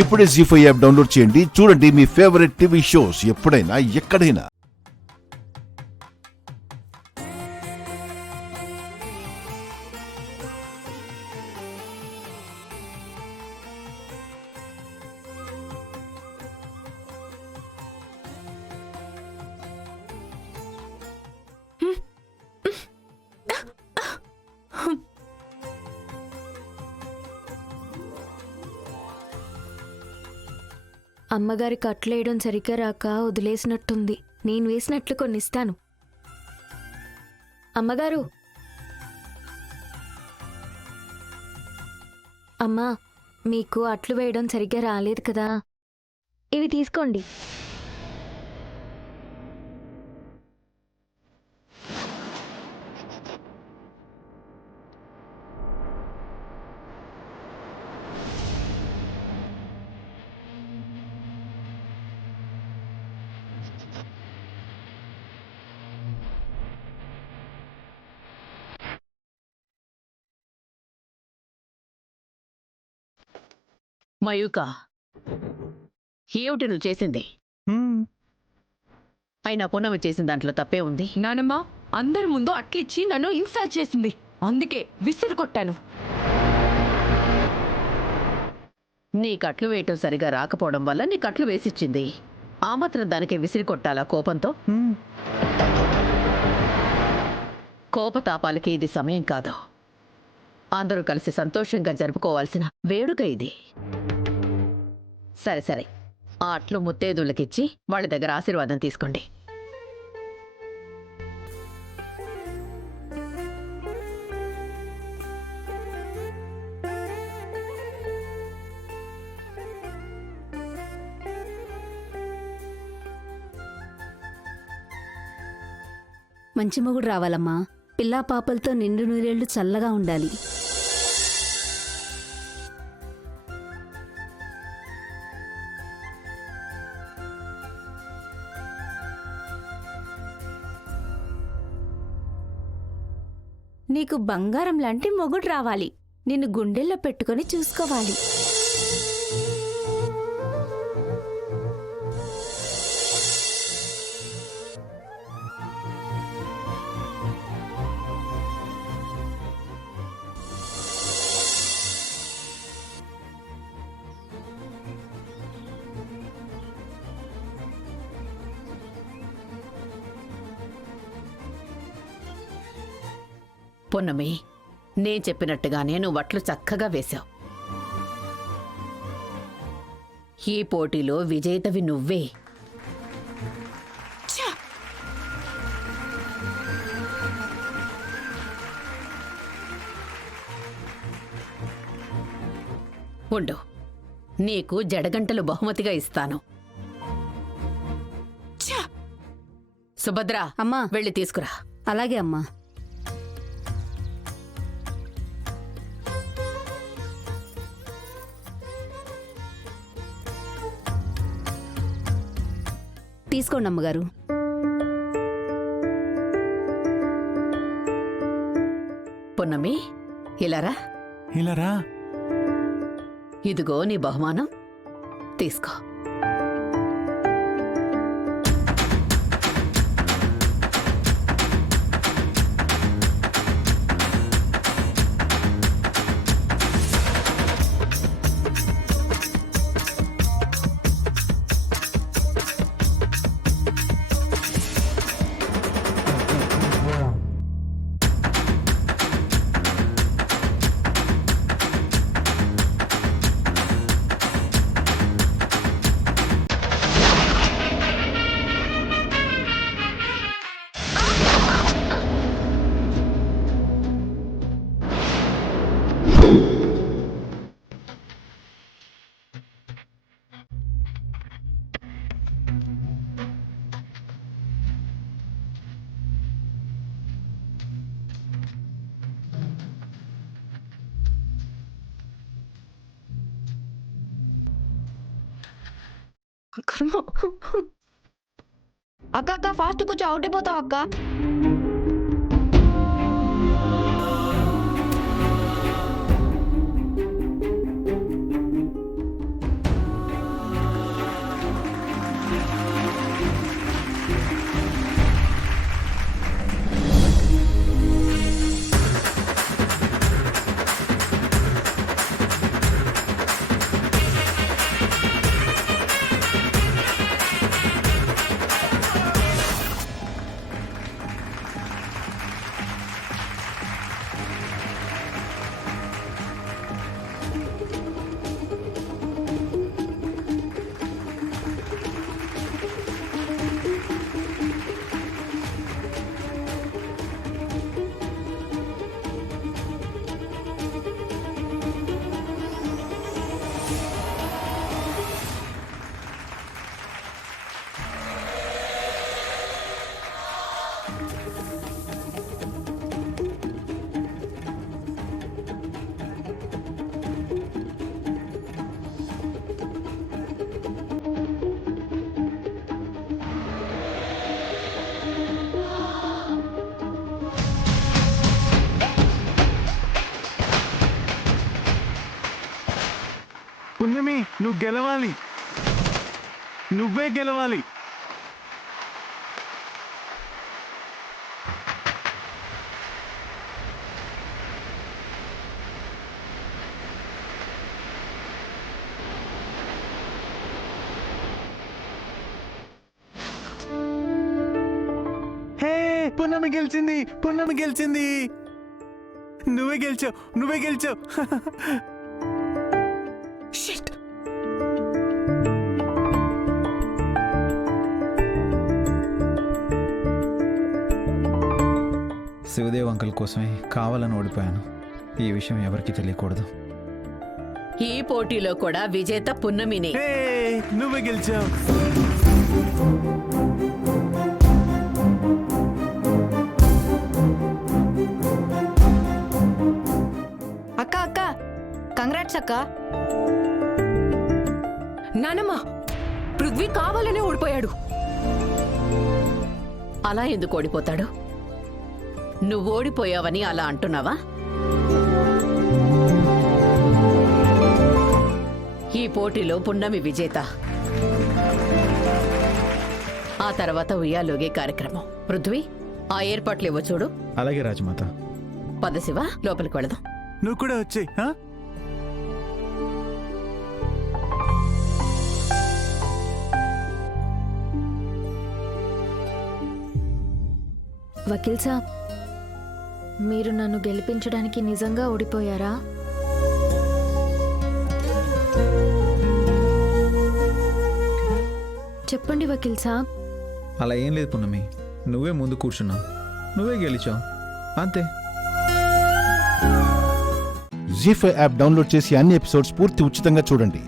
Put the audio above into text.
ఇప్పుడే జీ5 app download చేయండి. చూడండి మీ ఫేవరెట్ టీవీ షోస్ ఎప్పుడైనా ఎక్కడైనా. అమ్మగారి కట్లేయడం సరిగ్గా రాక వదిలేసినట్టుంది. నేను వేసినట్లు కొన్ని ఇస్తాను. అమ్మగారు, అమ్మా, మీకు అట్లు వేయడం సరిగ్గా రాలేదు కదా, ఇవి తీసుకోండి. మయూక, ఏమిటి నువ్వు చేసింది? అయినా పున్నమి చేసిన దాంట్లో తప్పే ఉంది. నానమ్మ అందరి ముందు అట్లిచ్చి నన్ను ఇన్సల్ట్ చేసింది, అందుకే విసిరి కొట్టాను. నీ కట్లు వేయటం సరిగా రాకపోవడం వల్ల నీ కట్లు వేసిచ్చింది. ఆ మాత్రం దానికి విసిరి కొట్టాలా కోపంతో? కోపతాపాలకి ఇది సమయం కాదు. అందరూ కలిసి సంతోషంగా జరుపుకోవాల్సిన వేడుక ఇది. సరే సరే, ఆ అట్లు ముత్తేదులకిచ్చి వాళ్ళ దగ్గర ఆశీర్వాదం తీసుకోండి. మంచి మొగుడు రావాలమ్మా. పిల్లా పాపలతో నిండు నూరేళ్లు చల్లగా ఉండాలి. నీకు బంగారం లాంటి మొగుడు రావాలి. నిన్ను గుండెల్లో పెట్టుకొని చూసుకోవాలి. పున్నమి, నే చెప్పినట్టుగానే నువ్వు వట్లు చక్కగా వేశావు. ఈ పోటీలో విజేతవి నువ్వే. ఉండు, నీకు జడగంటలు బహుమతిగా ఇస్తాను. సుభద్ర, అమ్మా, వెళ్ళి తీసుకురా. అలాగే అమ్మా. తీసుకోండి అమ్మగారు. పున్నమి, ఇలారా. ఇలారా. ఇదిగో నీ బహుమానం, తీసుకో. అక్క అక్క ఫాస్ట్ కూర్చో, అవుట్ అయిపోతావు అక్క. పున్నమి నువ్వు గెలవాలి, నువ్వే గెలవాలి. హే, పున్నమి గెలిచింది, పున్నమి గెలిచింది. నువ్వే గెలిచావు, నువ్వే గెలిచావు. షిట్. శివదేవ్ అంకుల్ కోసమే కావాలని ఓడిపోయాను. ఈ విషయం ఎవరికీ తెలియకూడదు. ఈ పోటీలో కూడా విజేత పున్నమినే. హే, నువ్వే గెలిచావు. అక్క అక్క కంగ్రాట్స్ అక్క. నానమ్మ, పృథ్వీ కావాలనే ఓడిపోయాడు. అలా ఎందుకు ఓడిపోతాడు? నువ్వు ఓడిపోయావని అలా అంటున్నావా? ఈ పోటీలో పున్నమి విజేత. ఆ తర్వాత ఉయ్యాలోగే కార్యక్రమం. పృథ్వీ, ఆ ఏర్పాట్లు ఇవ్వ చూడు. అలాగే రాజమాత. పద శివ, లోపలికి వెళదాం. నువ్వు కూడా వచ్చేయ్. వకీల్ సాబ్, మీరు నన్ను గెలిపించడానికి నిజంగా ఓడిపోయారా? చెప్పండి వకీల్ సాబ్. అలా ఏం లేదు పున్నమి, నువ్వే ముందు కూర్చున్నావు, నువ్వే గెలిచావు, అంతే. జీ5 యాప్ డౌన్లోడ్ చేసి అన్ని ఎపిసోడ్స్ పూర్తి ఉచితంగా చూడండి.